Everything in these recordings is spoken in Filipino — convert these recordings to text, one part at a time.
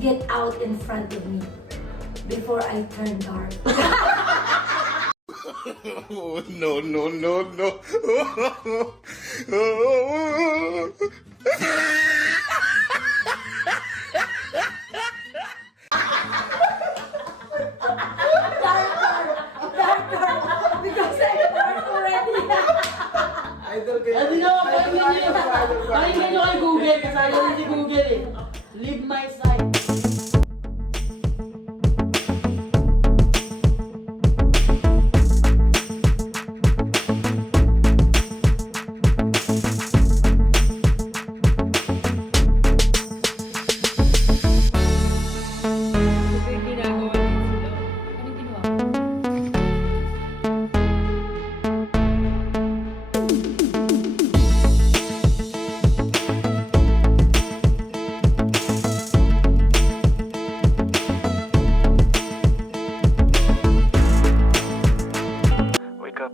get out in front of me before I turn dark. Oh, no, no, no, no. Darker, because I'm dark already. Idol kayo. Hindi nga, pakinggan nyo kay Google kasi ayaw rin si Google eh. Leave my side.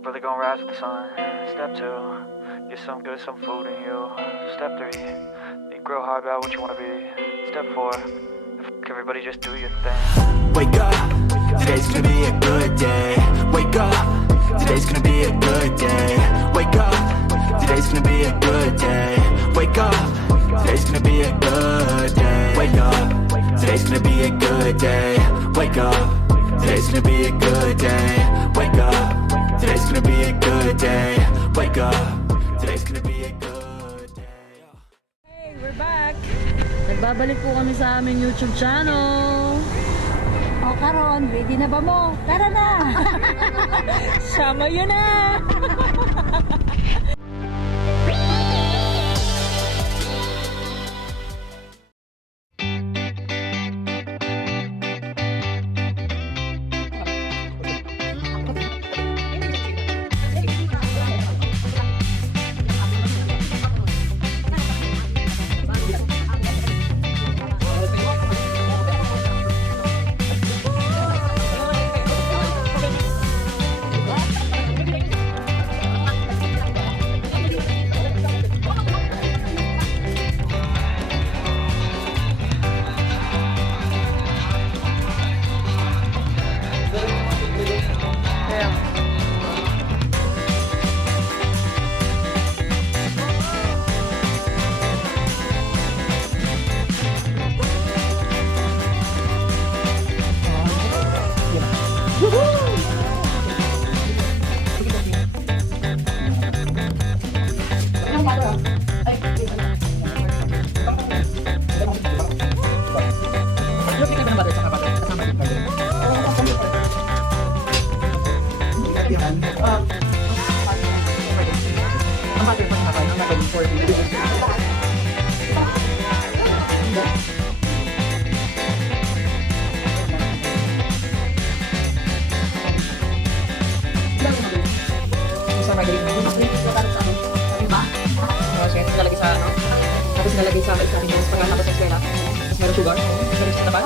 Really gonna rise with the sun. Step 2, get some good, some food in you. Step 3, think real hard about what you wanna be. Step 4, everybody just do your thing. Wake up, today's gonna be a good day. Wake up, today's gonna be a good day. Wake up, today's gonna be a good day. Wake up, today's gonna be a good day. Wake up, today's gonna be a good day. Wake up, today's gonna be a good day. Wake up. Today's gonna be a good day. Wake up. Today's gonna be a good day. Hey, we're back! Nagbabalik po kami sa aming YouTube channel. O karon, ready na ba mo? Tara na! Shamayu na! Nilalagay sa ano? Tapos nilalagay sa isabi mo pagkatapos ng eskwela. Tapos meron sugar. Meron sa tapat.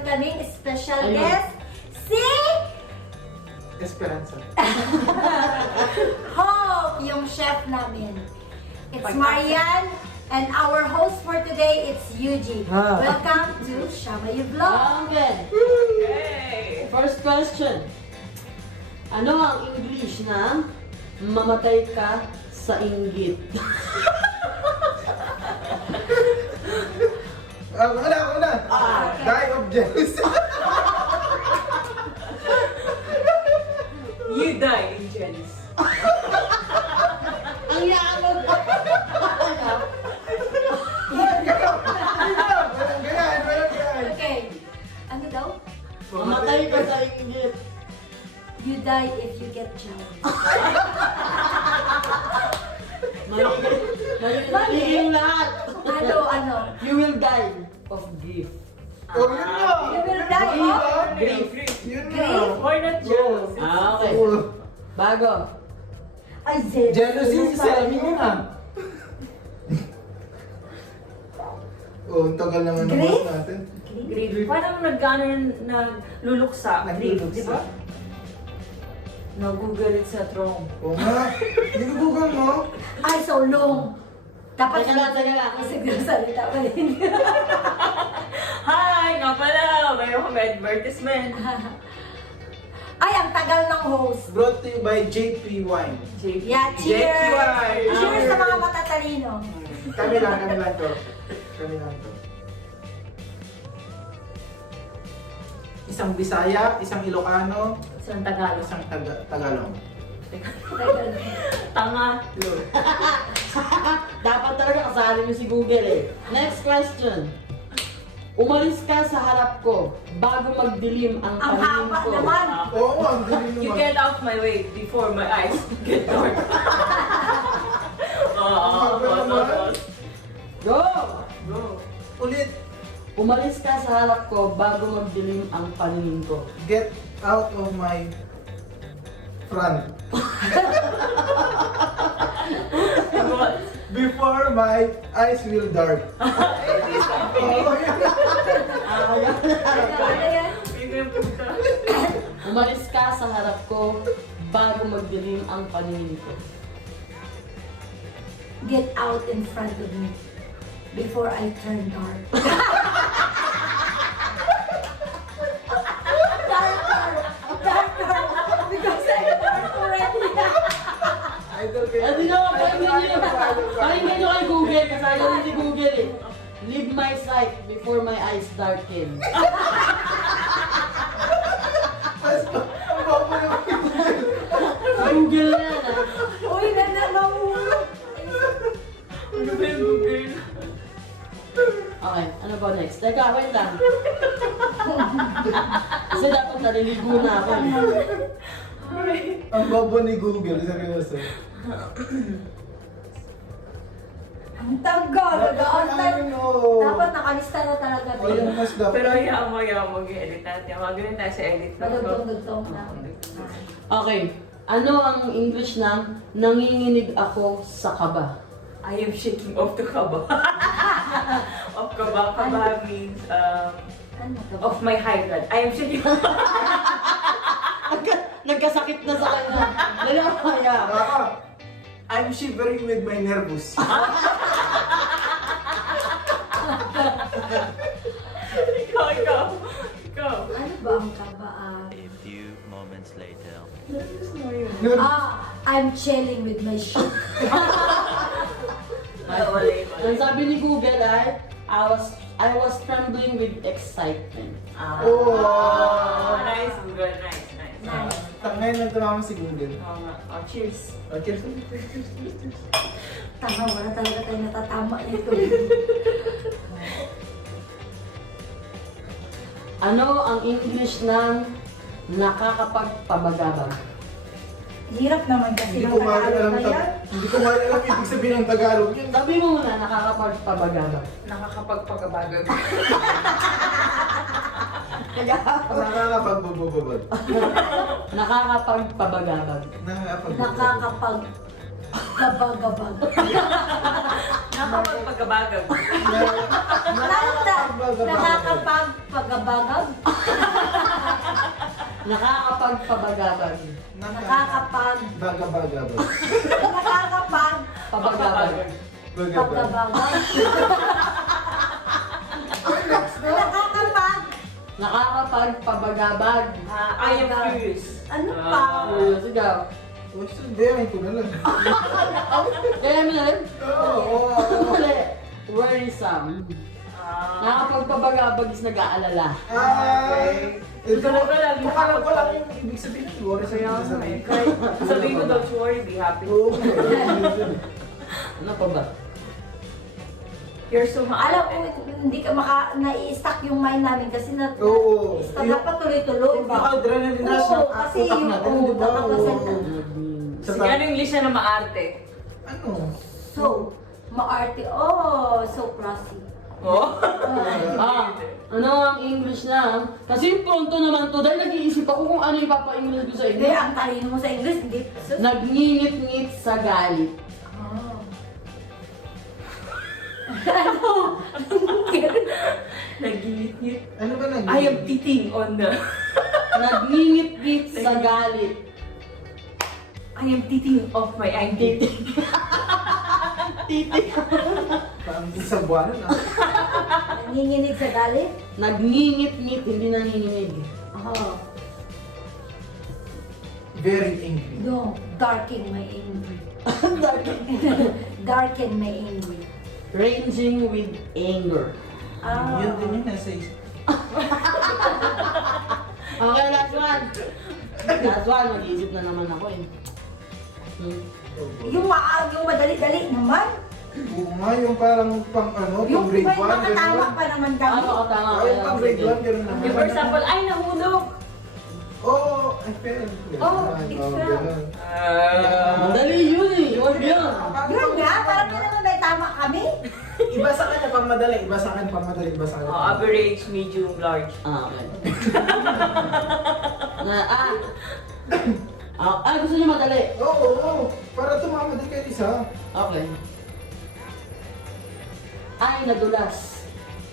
welcoming special Ayun. guest, si Esperanza. Hope, yung chef namin. It's Marian, and our host for today, it's Yuji. Welcome to Shamayu Vlog. Okay. First question. Ano ang English ng mamatay ka sa inggit? Una. Okay. Die of jealousy. You die in jealous. Ang yaman ko! Ganyan. Okay. Ano daw? Mamatay ka sa inggit. You die if you get jealous. Mali yung lahat. Ano? You will die of grief. Oh, yun na. You will die of Grief. Yun na. grief. Why not jealous? Okay. Oh. Bago. Ay, jealous. Jealousy si Sammy yun ah. Oh, ang tagal naman ng Grief? boss natin. Grief. Parang nagluluksa. Grief, Nagluluksa? di ba? No-google it sa throne. Oo nga. Ginugugan mo. Ay, so long. Dapat Teka lang. Kasi salita pa rin. Hi! Nga pala! Mayroon kami advertisement. Ay, ang tagal ng host. Brought to you by JP Wine. Yeah, cheers! JP. Cheers sa mga matatalino. Kami lang to. Isang Bisaya, isang Ilocano, Isang Tagalog. isang Tagalog. Tanga. Dapat talaga kasali mo si Google eh. Next question. Umalis ka sa harap ko bago magdilim ang Ang paningin haba ko. naman. Oo, ang galing You naman. get out my way before my eyes get dark. Go! Go. Ulit. Umalis ka sa harap ko bago magdilim ang paningin ko. Get out of my front. Before my eyes will dark. Umalis ka sa harap ko bago magdilim ang paningin ko. Get out in front of me before I turn dark. Darker. Because I'm dark already. Idol kayo. Hindi na ako pakinggan nyo kay Google kasi ayaw rin si Google eh. Leave my sight before my eyes darken. Ang babo naman. Google na yan ah. Uy, nananahulog. Ano ba yung Google? Okay, ano ba next? Teka, wait lang. Kasi dapat naliligo na ako eh. Ang babo ni Google, seryoso. Ang tagal. Dapat nakalista na talaga. O yung mas dapat. Pero hayaan mo mag-edit natin. Magaling tayo sa edit na to. Malugtong-lugtong na. Okay, ano ang English ng nanginginig ako sa kaba? I am shaking off the kaba. Of kaba. Kaba means Ano to? of my high blood. I am shaking. Nagkasakit na sa kanya. Nalamaya. I'm shivering with my nervous. Ikaw. Ano ba ang kabaan? A few moments later. I'm chilling with my shit. Ang sabi ni Google ay, I was trembling with excitement. Oh! Nice, Google. Nice. Ngayon lang tumama si Google. Oo nga. Oh, cheers. Cheers. Tama, wala talaga tayo natatama nito. Ano ang English ng nakakapagpabagabag? Hirap naman kasi Hindi ng ko nga Tagalog alam na yan. hindi ko nga alam ibig sabihin ng Tagalog yun. Sabi mo muna, nakakapagpabagabag. Nakakapagpagabagag. Nakakapagbubububod. Nakakapagpabagabag. Nakakapagbububod. Nakakapag-gabag-gabag. Nakakapagpagabagag. Nakakapag-gabag. Nakakapagpagabagab. Nakakapagpabagabag. Nakakapag... Baga-baga ba? Nakakapag... Pabagabag. Baga-baga. Pagkabagab. Nakakapag... Nakakapagpabagabag. I am curious. Ano pa? Sigaw. Gusto, dayan ko na lang. Kaya mo na rin? Oo. Mali. Worrisome. Nakakapagpabagabag is nag-aalala. Ito Talaga lagi Alam ko lang yung ibig sabihin ng worry sa Kaya nga eh. sabihin. Kahit sabihin ko, don't you worry, be happy. Oo. Ano pa ba? You're so Alam ko, hindi ka nai-stuck yung mind namin kasi Oo. dapat tuloy-tuloy. Yung adrenaline rush Oo, ng kasi utak yung natin, di ba? tatapasan na. Sige, ano yung English na maarte? Ano? So, maarte. Oh, so classy. Oh? Ano ang English na? Kasi pronto naman to dahil nag-iisip ako kung ano ipapa-English ko sa Hindi, English. ang talino mo sa English, hindi. Nagngingit-ngit sa galit. Nagingit-ngit. Ano ba nag- I am eating on the... Nagngingit-ngit sa galit. I am eating off my anger. Titik. Parang isang buwan na. Nanginginig sa galit. Nagngingit-ngit, hindi nanginginig. Oh, Very angry. no, darken my angry. Darken my angry. Ranging with anger. Yun din yung nasa isip. Okay, last one. Last one, mag-iisip na naman ako eh. Yung madali-dali naman. Oo nga, yung parang pang ano, pang Yung grade may 1, makatama gano'n. pa naman kami. Makatama Ay, yung pang grade 1, gano'n naman. For example, ay, nahulog! Oo, I fell. Oh, it fell. Gano'n. Madali yun eh. Huwag yan. Yun nga, parang yun naman may tama kami. Iba sa kanya pang madali, iba sa akin pang madali, iba sa akin. Average, medium, large. Okay. Gusto niyo madali? Oo, para tumama din kayo isa. Okay. Ay, nadulas.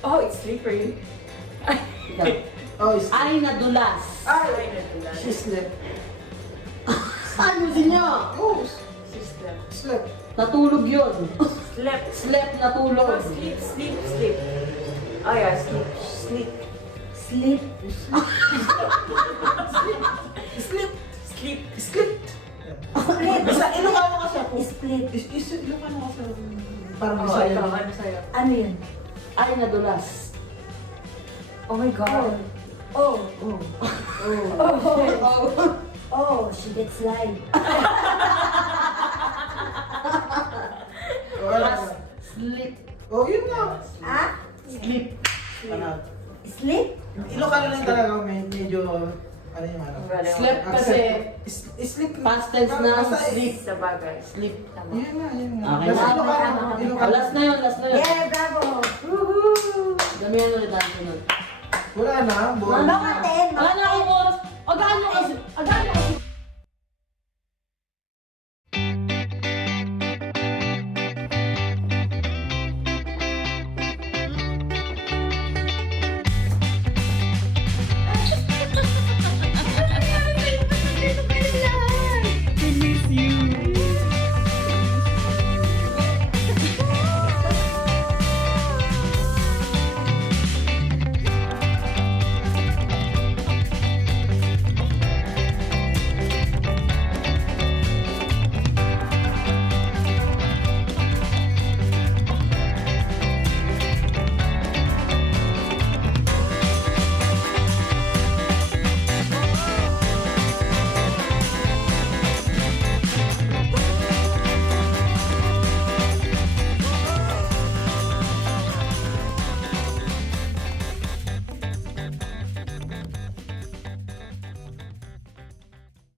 Oh, it's slippery. Ikaw. Oh, Ay, nadulas. Ay, she slept. Ano niyo? Oh, Sister. slept. Natulog yun. Slept. Slept, natulog. Oh, sleep, sleep, sleep. Oh yeah, sleep, sleep. Sleep. Sleep. Sleep. Sleep. Split. Basta Ilocano kasi ako. Split. Ilocano kasi ako. Parang Oh, Bisaya. ikaw, ano sa'yo? Ano yun? Ay, nadulas. Oh my God. Oh. Oh. Oh. Oh, she gets slide. Sleep. Oh, yun nga. Ha? Sleep. Ano? Sleep? Ilocano lang talaga, medyo, ano yung ano? Slept kasi Sleep. past tense na Basta sleep. Sa bagay. Sleep. Yun nga, yun nga. Okay. Basta Tama, Ilocano, tama. Ilocano. Last na yun, last na yun. Yeah, bravo. Damihan ulit ang sunod. Wala na, Mga 10. Wala na akong oras. Agaan nyo kasi